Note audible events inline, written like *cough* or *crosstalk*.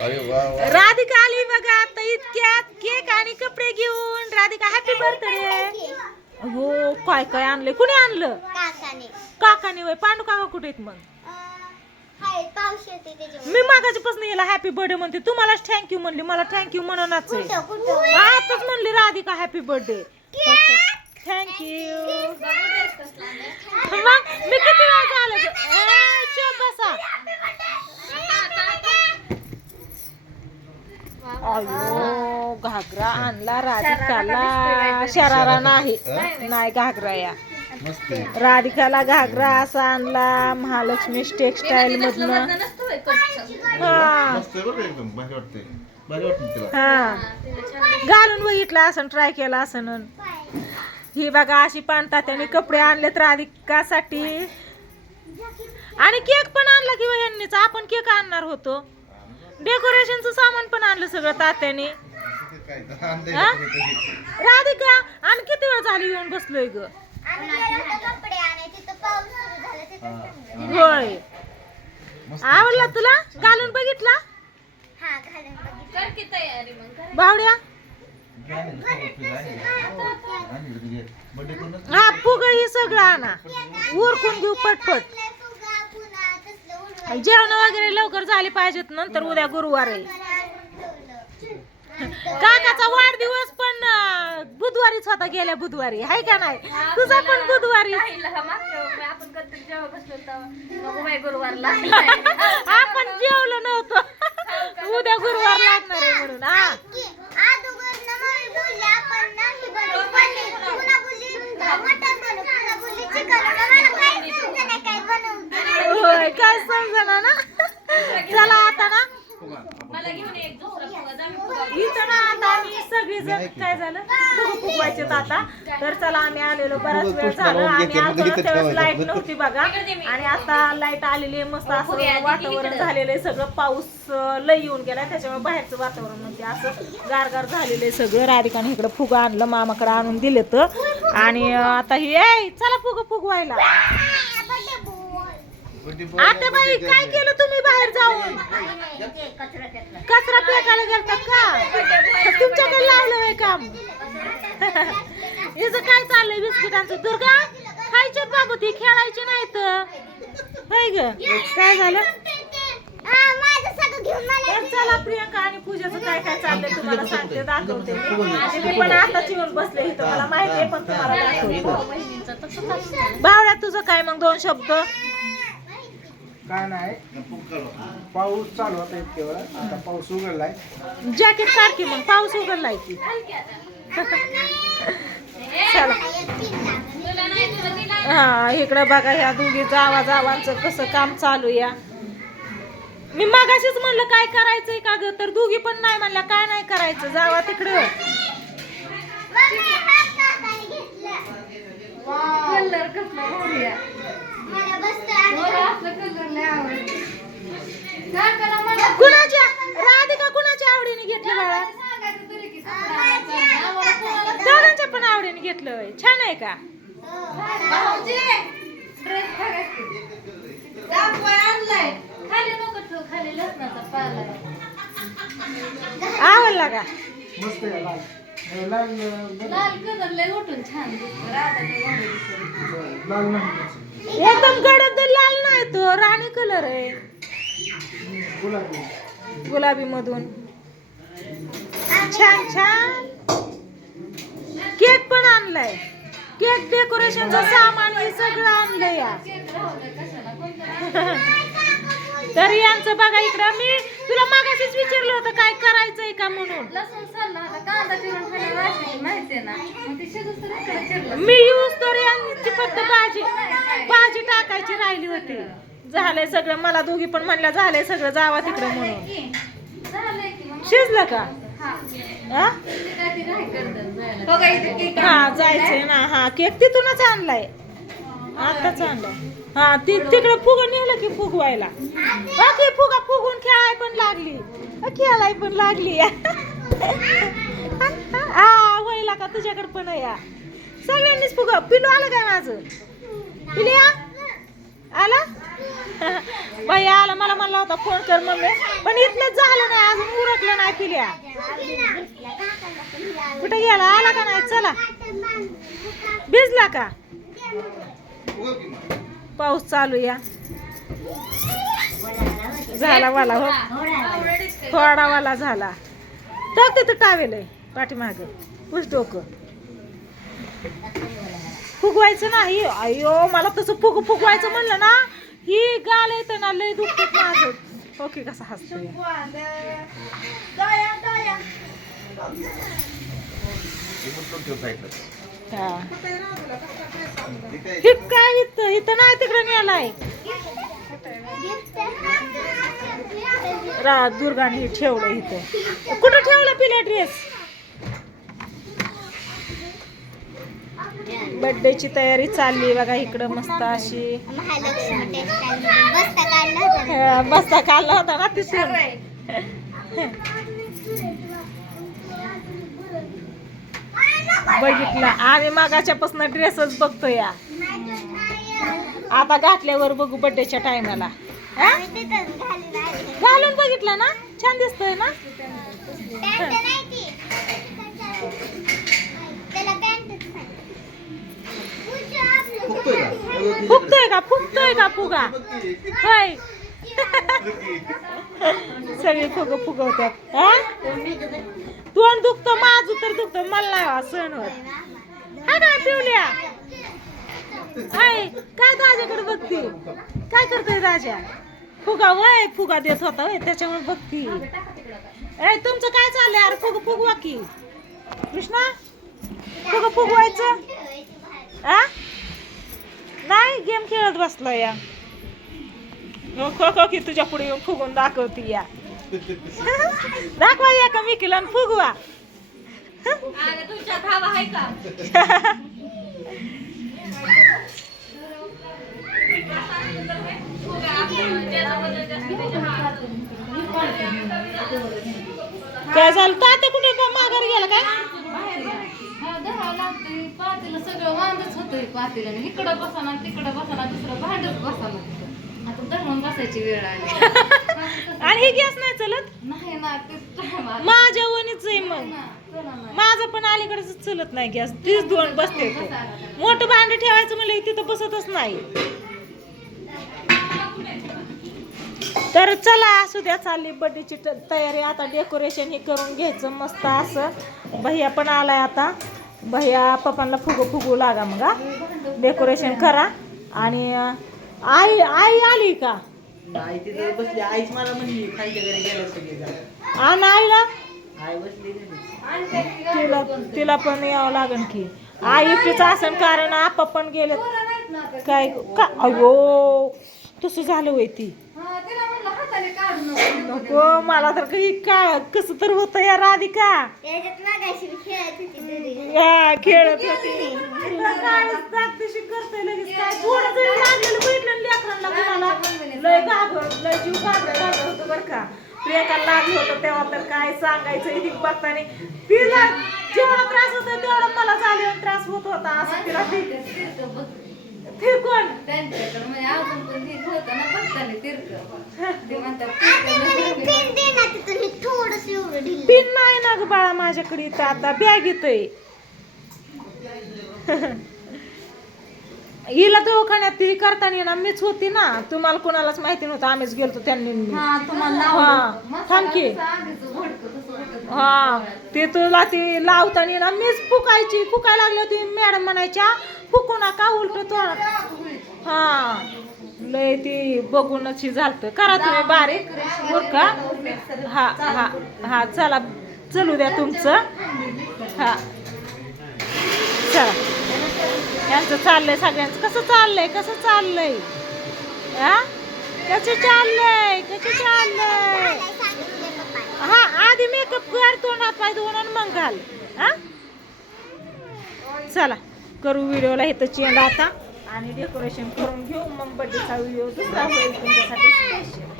राधिका आली बघा आता इतक्यात केक आणि कपडे घेऊन. राधिका हॅपी बर्थडे हो काय काय आणलंय? कुणी आणलं? काकाने. काकाने वय पांडू काका कुठे आहेत मग? मी मागाच्यापासून याला हॅपी बर्थडे म्हणते. तुम्हालाच थँक्यू म्हणली मला थँक्यू म्हणूनच आताच म्हणली राधिका हॅपी बर्थडे थँक्यू मग मी किती वेळा झालं ग? ए, चुप बसा अयो घागरा आणला राधिकाला शरारा नाही. नाही घागरा या. राधिकाला घागरा असा आणला महालक्ष्मी टेक्सटाईल मधनं. हा. मस्त आहे बरं का एकदम भारी वाटते भारी वाटते तिला. हा. घालून बघितलं असं ट्राय केला असं ही बघा अशी पाणता त्याने कपडे आणलेत राधिकासाठी. आणि केक पण आणला किंवा यांनीच आपण केक आणणार होतो. डेकोरेशनचं सामान पण आणलं सगळं तात्याने. हा? राधिका आणि किती वेळ झाली येऊन बसलोय ग? आम्ही गेलो होतो कपडे आणायचे तिथं पाऊस सुरू झाला तिथं थांबलो. होय. आवडला तुला? घालून बघितला? हा घालून बघितलं. बावड्या हा फुग ही सगळं आणा. उरकून घेऊ पटपट लय फुगा, पुन्हा तसलं उडवायचं. जेवण वगैरे लवकर झाले पाहिजेत नंतर उद्या गुरुवार आहे. काकाचा वाढदिवस पण बुधवारीच होता गेल्या बुधवारी. हाय का नाही? तुझा पण बुधवारी. आपण कधी जेव्हा बसलो तेव्हा. नको बाई गुरुवारला. आपण जेवलो नव्हतो. उद्या गुरुवार लागणार आहे म्हणून हा की अगोदरनं मम्मी बोलली आपण ना ही बनवू पनीर. पुन्हा बोलली मटण बनवू. पुन्हा बोलली चिकन बनवू. मला काहीच समजेना काय बनवू. होय काय समजना ना चला आता ना मला घेऊन ये एक दुसरा फुगा जा, मी फुगा इथं ना आता आम्ही सगळेजण काय झालं फुगं फुगवायचे आता. तर चला आम्ही आलेलो. बराच वेळ झालं. ना त्यावेळेस लाइट नव्हती बघा. आणि आता लाइट आलेली आहे मस्त असं वातावरण झालेलं आहे. सगळं पाऊस लय येऊन गेलाय. त्याच्यामुळे बाहेरचं वातावरण म्हणजे असं गारगार झालेलं आहे सगळं. राधिकाने इकडं फुगं आणलं मामाकडे आणून दिले तर. आणि आता हे ए, चला फुगं फुगवायला. birthday boy आता बाई काय केलं तुम्ही बाहेर जाऊन? कचरा फेकायला गेलतात का? तुमच्याकडे लावलं काम. हिचं काय चाललंय बिस्किटांचं? दुर्गा खायचे बाबू ती खेळायची नाही तर होय ग? काय झालं? तर चला प्रियंका आणि पूजाचं काय काय चाललंय तुम्हाला सांगते दाखवते. मी. मी पण आताच येऊन बसले इथं मला माहिती आहे पण तुम्हाला दाखवते. बावड्या तुझं काय मग दोन शब्द? काय नाही. पाऊस चालू होता इतके वेळा आता पाऊस उघडलाय. जॅकेट सारखी मग पाऊस उघडलाय की. चला. हा इकडं बघा ह्या दोघी जावा जावांचं कसं काम चालू या. मी मागाशीच म्हणलं काय करायचंय का ग? तर दोघी पण नाही म्हणल्या काय नाही करायचं? जावा तिकडं मम्मी, हा काकाने घेतला. कलर कसला भारी आहे. मला बसतं आणि मला असला कलर लय आवडतो काकाला मला कुणाच्या राधिका कुणाच्या आवडीने घेतलं बाळा सांगायचं तरी की संक्रांत आहे. आम्हाला कोणाला दोघांच्या पण आवडीने घेतलं होय. छान आहे का भाऊजी, dress बघा की. दाखवाय आणलाय. खाली नको ठेवू, खाली लसणाचा पाला आहे. आवडला का मस्त आहे लाल हे लाल अं, लाल कलर लय उठून छान दिसतो राधा लय भारी दिसतो. लाल नाही एकदम गडद लाल नाही तो राणी कलर आहे. गुलाबी. गुलाबी मधून छान छान. केक पण आणलाय. केक डेकोरेशनचं सामान हे सगळं आणलंय या. *laughs* तर यांचं बघा इकडं मी तुला मागाशीच विचारलं होतं काय करायचंय का म्हणून. लसूण सोलला होता कांदा चिरून खाली वाटली माहितीये ना? मग ती शिजूस तर इकडे चिरलं मी यूज तर यांची फक्त भाजी भाजी टाकायची राहिली होती. झालंय सगळं मला दोघी पण म्हणल्या झालंय सगळं जावा तिकडं म्हणून. की झालंय की मग. शिजलं का? हा? हा हा जायचंय ना हा केक तिथूनच आणलाय. आताच आणलाय. हा ती तिकडे फुग नेलं की फुगवायला. बाकी फुगा फुगून खेळाय पण लागली. खेळाय पण लागली. हा वयला का तुझ्याकडे पण या? सगळ्यांनीच फुग. पिलू आलं काय माझं? पिलिया आला? बाई आला मला म्हणला होता फोन कर मम्मी. पण इथलंच झालं नाही अजून उरकलं नाही पिल्या. कुठे गेला? आला का नाही? चला. भिजला का? पाऊस चालू या. झाला वाला हो. थोडा वाला झाला. टाक तिथं टावेल पाठीमाग. पुस डोकं. फुगवायचं नाही. अयो मला तसं फुग फुगवायचं म्हणलं ना ही गाल येतं ना लय दुखत माझं ओके कसा हे. हा. हे काय? हे काय इथं इथं नाही तिकडे नेलाय रा दुर्गाने हे ठेवलं इथं कुठं ठेवलं पिल्या ड्रेस बर्थडेची तयारी चालली बघा इकडं मस्त अशी. बसता काढला होता ना. अं, बस्ता काढला होता ना तिथून बघितलं. आम्ही मागाच्यापासून ड्रेसच बघतो या. आता घातल्यावर बघू बर्थडेच्या टायमाला घालून घालून बघितलं ना? छान दिसतोय ना? का? फुगतोय का फुगा? होय. सगळे की. फुग फुगवतात. तोंड दुखतं माझं तर दुखतं. मला सण होत. हा काय पिवल्या? हाय. काय दाजाकडे बघती? काय करतोय राजा फुगा वय फुगा देत होता वय. त्याच्यामुळे बघती. ए तुमचं काय चाललंय? अरे फुग फुगवा की. कृष्णा फुग फुगवायचं? आ नाही गेम खेळत बसला या. हो, खो खो की तुझ्या पुढे येऊन फुगून दाखवती या. दाखवा या का आणि फुगवा. काय झालं? तात्या कुठे माघार गेला काय? पातेलं सगळं वांदच होतंय पातेलं. इकडं बसाना तिकडं बसाना दुसरं भांडच बसाना. तिथं आता धरून बसायची वेळ आली. *laughs* आणि हे गॅस नाही चलत? नाही ना तेच. माझ्या वणीच आहे मग. माझं पण अलीकडेच चलत नाही गॅस. तीच दोन बसते. मोठं भांड ठेवायचं म्हणलं तिथं बसतच नाही. तर चला असू द्या चालली बर्थडेची तयारी. आता डेकोरेशन हे करून घ्यायचं मस्त असं. भैया पण आलाय आता. भैया पप्पांना फुगू फुगू लागा मग डेकोरेशन करा. आणि आई आई आली का? आई तिथे बसली. आईच मला म्हणली खालच्या घरी गेलं सगळे आणि आईला आई बसली घरी तिला तिला पण यावं लागन की. आई एकटीच असन कारण आपा पण गेले काय का अयो तसं झालं होय ती हा, तिला म्हणलं हाताने काढू नको. नको मला तर काही का कसं तर होतं या राधिका. खेळत होती घरी. या, खेळत होती. तुला काय जागतिशी करतोय लगेच? काय थोडं जरी लागलेलं बघितलं ना लेकरांना कुणाला लय घाबर लय जीव घाबर घाबर होतं बरं का. लागलं होतं तेव्हा तर काय सांगायचं हे बघताना. तिला जेवढा त्रास होता तेवढा मला झाल्यावर त्रास होत होता असं तिला त्यांच्याकडे म्हणजे अजून पण हे होतं ना बघताना तिरकं. ते म्हणतात. पेन हे थोडंसं एवढं नाही ना ग बाळा माझ्याकडे इथं आता बॅग येतोय *laughs* हिला दवाखान्यात ती करताना ना मीच होती ना तुम्हाला कोणालाच माहिती नव्हतं आम्हीच गेलतो त्यांनी आणि मी. हा, तुम्हाला हा, थांब की. हा ते तुला ती लावताना ना मीच फुकायची फुकायला लागली होती मॅडम म्हणायच्या फुकू नका उलट तोंड. हा. लय ती बघूनच ही झालत. करा तुम्ही बारीक. उरका हा हा. हा चला चलू द्या तुमचं. हा. चला. यांचं चाललंय सगळ्यांचं. कसं चाललंय? कसं चाललंय? हा? कसं चाललंय? कसं चाललंय? हा आधी मेकअप कर तोंडात पाय आणि मग घाल. हा? चला. करू व्हिडिओला हे तर चेंड आता. आणि डेकोरेशन करून घेऊ. मग बड्डेचा व्हिडिओ दुसरा होईल तुमच्यासाठी स्पेशल